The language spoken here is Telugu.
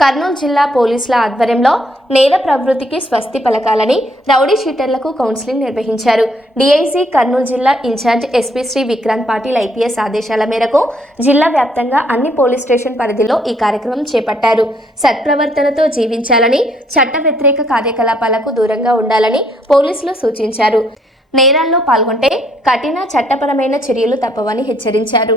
కర్నూలు జిల్లా పోలీసుల ఆధ్వర్యంలో నేర ప్రవృత్తికి స్వస్తి పలకాలని రౌడీ షీటర్లకు కౌన్సిలింగ్ నిర్వహించారు. డీఐజీ కర్నూలు జిల్లా incharge SP Shri Vikrant Patil IPS ఆదేశాల మేరకు జిల్లా వ్యాప్తంగా అన్ని పోలీస్ స్టేషన్ పరిధిలో ఈ కార్యక్రమం చేపట్టారు. సత్ప్రవర్తనతో జీవించాలని, చట్ట వ్యతిరేక కార్యకలాపాలకు దూరంగా ఉండాలని పోలీసులు సూచించారు. నేరాల్లో పాల్గొంటే కఠిన చట్టపరమైన చర్యలు తప్పవని హెచ్చరించారు.